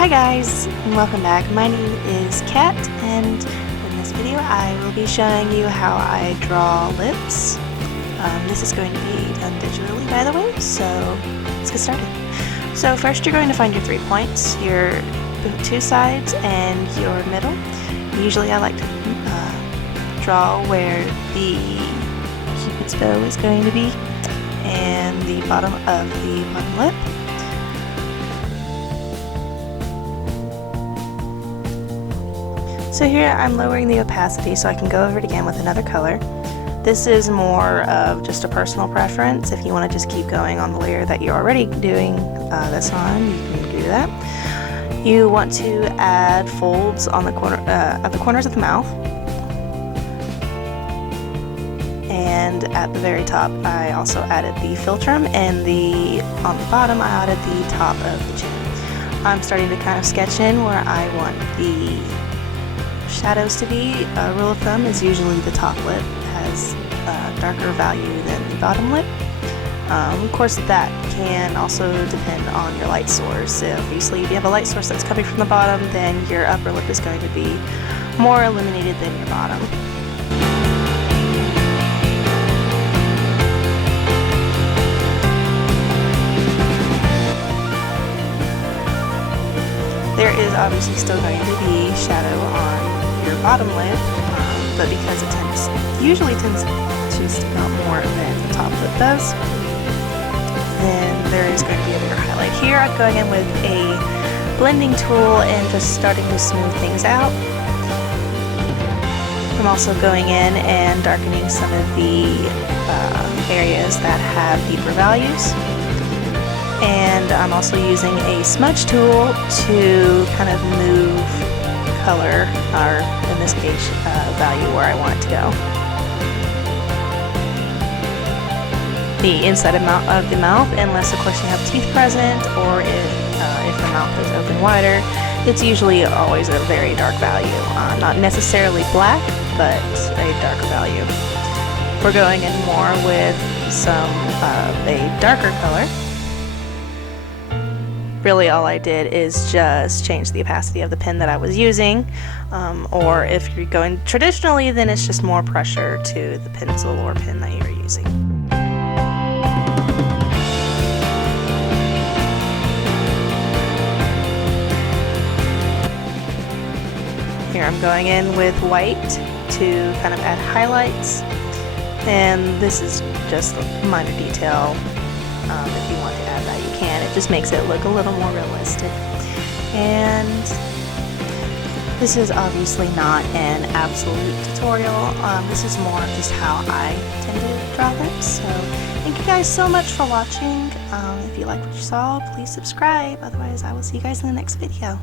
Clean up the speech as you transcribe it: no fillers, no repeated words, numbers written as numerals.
Hi guys, and welcome back. My name is Kat, and in this video I will be showing you how I draw lips. This is going to be done digitally, by the way, so let's get started. So first you're going to find your 3 points, your 2 sides and your middle. Usually I like to draw where the Cupid's bow is going to be and the bottom of the bottom lip. So here I'm lowering the opacity so I can go over it again with another color. This is more of just a personal preference. If you want to just keep going on the layer that you're already doing this on, you can do that. You want to add folds on the corners of the mouth. And at the very top I also added the philtrum, and on the bottom I added the top of the chin. I'm starting to kind of sketch in where I want the shadows to be. A rule of thumb is usually the top lip has a darker value than the bottom lip. Of course that can also depend on your light source. So obviously if you have a light source that's coming from the bottom, then your upper lip is going to be more illuminated than your bottom. There is obviously still going to be shadow on your bottom lip, but because it usually tends to stick out more than the top lip does, then there is going to be a bigger highlight. Here I'm going in with a blending tool and just starting to smooth things out. I'm also going in and darkening some of the areas that have deeper values. And I'm also using a smudge tool to kind of move color, or in this case value, where I want it to go. The inside of the mouth, unless of course you have teeth present, or if the mouth is open wider, it's usually always a very dark value. Not necessarily black, but a darker value. We're going in more with a darker color. Really all I did is just change the opacity of the pen that I was using, or if you're going traditionally, then it's just more pressure to the pencil or pen that you're using. Here I'm going in with white to kind of add highlights, and this is just a minor detail. If you want to add that, you can. It just makes it look a little more realistic. And this is obviously not an absolute tutorial. This is more just how I tend to draw lips. So thank you guys so much for watching. If you liked what you saw, please subscribe. Otherwise, I will see you guys in the next video.